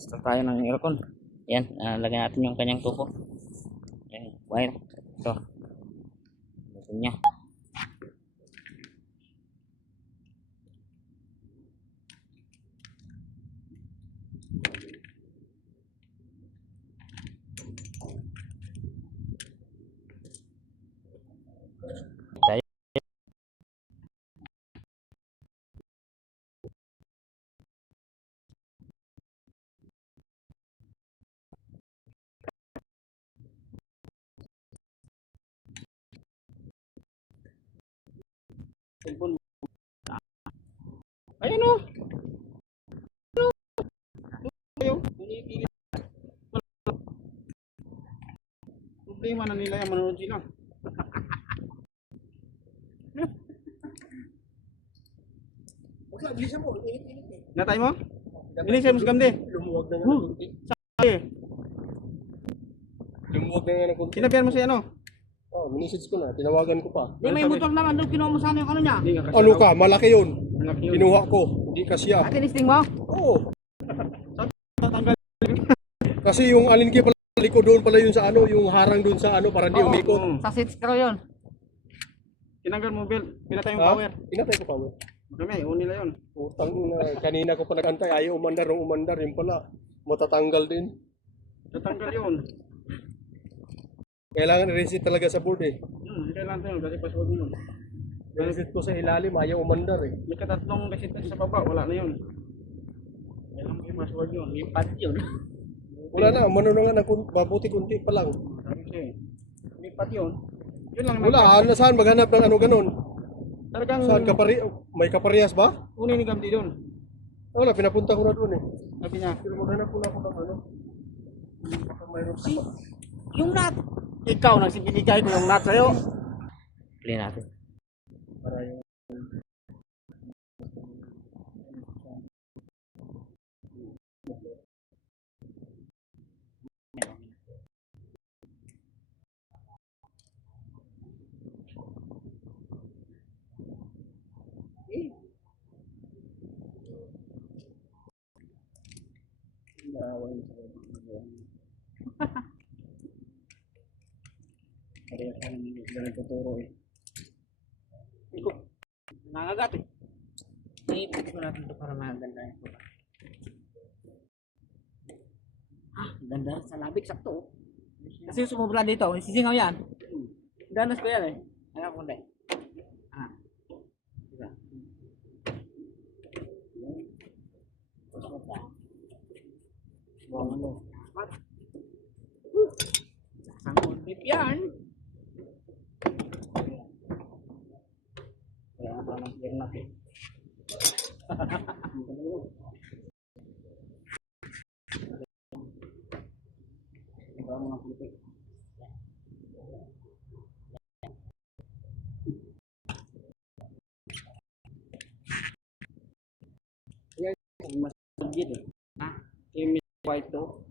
Start tayo ng aircon. Ayan, lagyan natin yung kanyang tubo. Ayan, wire. Ito. Lagyan niya. Tayo. Ayan o. Problema na nila yung manonood sila. Bilisan mo, init-init eh. Natay mo? Bilisan mo sa gamde. Lumuwag na nga ng kunti. Sabi. Lumuwag na nga ng kunti. Sinabihan mo siya ano? Oh, minisage ko na, tinawagan ko pa. May motor naman doon, kinuha mo sana yung ano niya. Ano ka, malaki yun. Kinuha ko, hindi kasya. Tinisting mo? Oo. Kasi yung alinki pala, likod doon pala yun sa ano, yung harang doon sa ano, para hindi umikot. Sa seat screw yun. Tinanggal mo, Bill. Pinatay yung power. Pinatay ko power. Dami, uni nila yun. Utang na, kanina ko pa nag-antay, ayaw umandar, nung umandar, yun pala, matatanggal din. Tatanggal yun. Kailangan i-reset talaga sa board eh. Kailangan tayo, kasi password mo yun. I-reset ko sa ilalim, ayaw umandar eh. May katatlong reset sa baba, wala na yun. Kailangan mo i-password yun, lipat yun. Wala na, umano na nga, mabuti kunti pa lang. Lipat yun. Yun lang. Wala, saan maghanap ng ano ganon? Talagang saan may kaparehas ba? Kunin ni Gamdi doon. Wala, pinapunta ko na doon eh. Sabi niya, pero maghanap ko na ako ng ano. Yung nut. Ikaw, nagsibinigay ko yung nut sa'yo. Play natin. Para yung kaya ka nang tuturo eh. Nangagat eh. Ipit ko natin ito para maganda ito. Ganda sa labig, sakto. Kasi sumubra dito, sisingaw yan. Danas ko yan eh. Alam ko hindi. Diba? Ang ulip yan. Kaya nga parang pirnak eh. Ito ang mga kulipik. Yan, mas legit eh. Ha? Yung white to.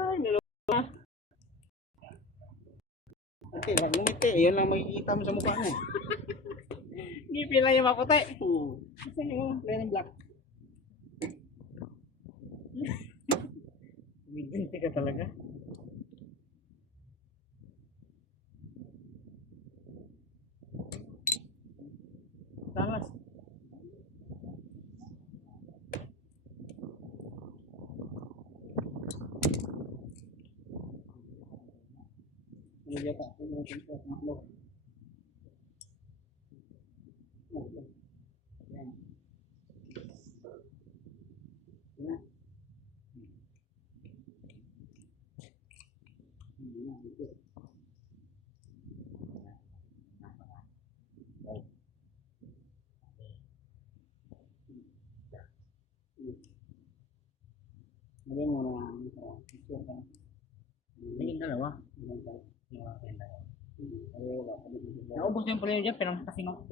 Ay, niloko. Ate, wag ngumiti. Yan lang makikita mo sa mukha niya. Ngipin lang yung maputi. Kasi yung plain and black. Bibinti ka talaga. Talas. Nilagyan ka ako ng tinta sa maklog. Yan. Yan. Lagyan mo na ang Tingin dalawa. dalawa. Naubos yung premyo dyan, pero kasi nung